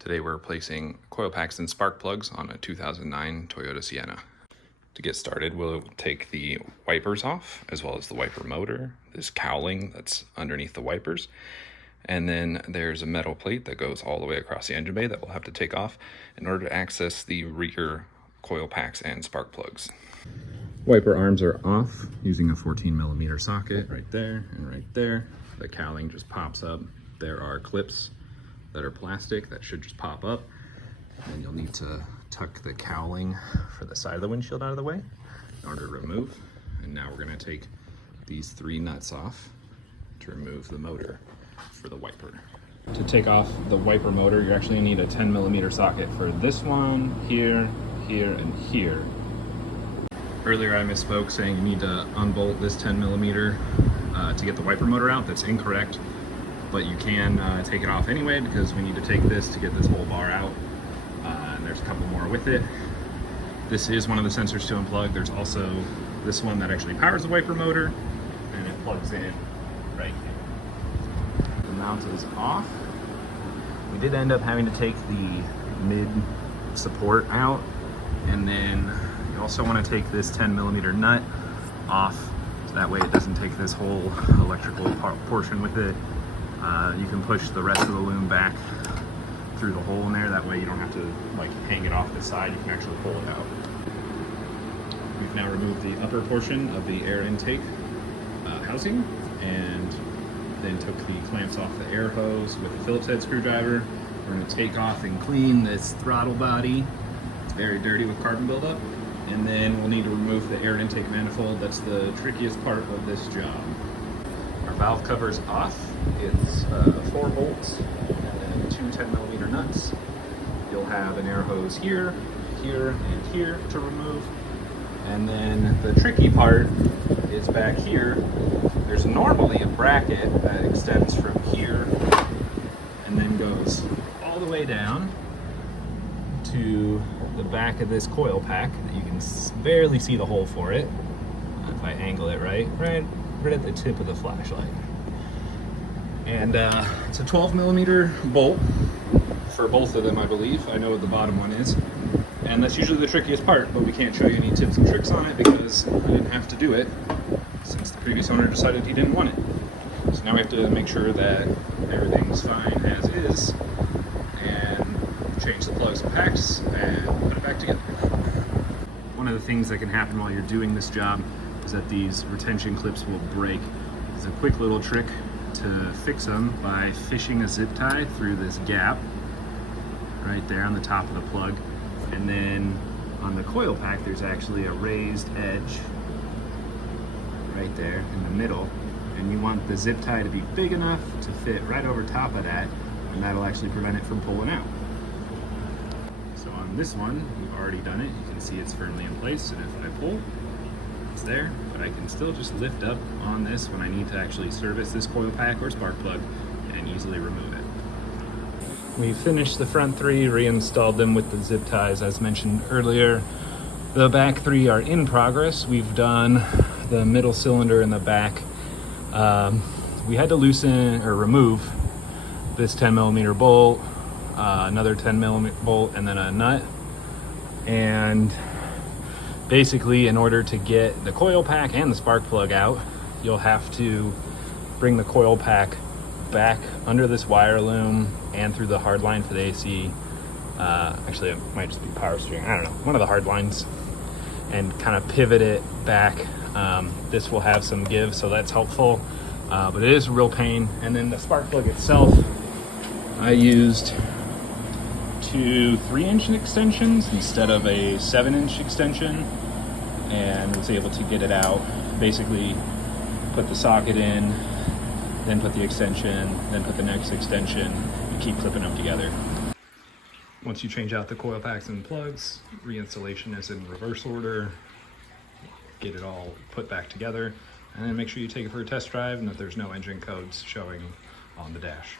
Today we're replacing coil packs and spark plugs on a 2009 Toyota Sienna. To get started, we'll take the wipers off, as well as the wiper motor, this cowling that's underneath the wipers, and then there's a metal plate that goes all the way across the engine bay that we'll have to take off in order to access the rear coil packs and spark plugs. Wiper arms are off using a 14mm socket right there and right there. The cowling just pops up. There are clips that are plastic that should just pop up. And you'll need to tuck the cowling for the side of the windshield out of the way in order to remove. And now we're going to take these 3 nuts off to remove the motor for the wiper. To take off the wiper motor, you actually need a 10mm socket for this one, here, here, and here. Earlier I misspoke saying you need to unbolt this 10mm to get the wiper motor out. That's incorrect, but you can take it off anyway because we need to take this to get this whole bar out. And there's a couple more with it. This is one of the sensors to unplug. There's also this one that actually powers the wiper motor, and it plugs in right here. The mount is off. We did end up having to take the mid support out, and then you also want to take this 10mm nut off, so that way it doesn't take this whole electrical portion with it. You can push the rest of the loom back through the hole in there. That way you don't have to like hang it off the side. You can actually pull it out. We've now removed the upper portion of the air intake housing, and then took the clamps off the air hose with a Phillips head screwdriver. We're going to take off and clean this throttle body. It's very dirty with carbon buildup. And then we'll need to remove the air intake manifold. That's the trickiest part of this job. Our valve cover's off. It's 4 bolts and then 2 10mm nuts. You'll have an air hose here, here, and here to remove. And then the tricky part is back here. There's normally a bracket that extends from here and then goes all the way down to the back of this coil pack. You can barely see the hole for it if I angle it right at the tip of the flashlight. And it's a 12mm bolt for both of them, I believe. I know what the bottom one is. And that's usually the trickiest part, but we can't show you any tips and tricks on it because I didn't have to do it since the previous owner decided he didn't want it. So now we have to make sure that everything's fine as is and change the plugs and packs and put it back together. One of the things that can happen while you're doing this job is that these retention clips will break. It's a quick little trick to fix them by fishing a zip tie through this gap right there on the top of the plug. And then on the coil pack, there's actually a raised edge right there in the middle. And you want the zip tie to be big enough to fit right over top of that, and that'll actually prevent it from pulling out. So on this one, we've already done it. You can see it's firmly in place, and if I pull, it's there, but I can still just lift up on this when I need to actually service this coil pack or spark plug and easily remove it. We finished the front 3, reinstalled them with the zip ties as mentioned earlier. The back 3 are in progress. We've done the middle cylinder in the back. We had to loosen or remove this 10mm bolt, another 10mm bolt, and then a nut. And basically, in order to get the coil pack and the spark plug out, you'll have to bring the coil pack back under this wire loom and through the hard line for the AC. Actually, it might just be power steering. I don't know, one of the hard lines, and kind of pivot it back. This will have some give, so that's helpful, but it is a real pain. And then the spark plug itself, I used 2 3-inch extensions instead of a 7-inch extension, and was able to get it out. Basically, put the socket in, then put the extension, then put the next extension, and keep clipping them together. Once you change out the coil packs and plugs, reinstallation is in reverse order. Get it all put back together, and then make sure you take it for a test drive and that there's no engine codes showing on the dash.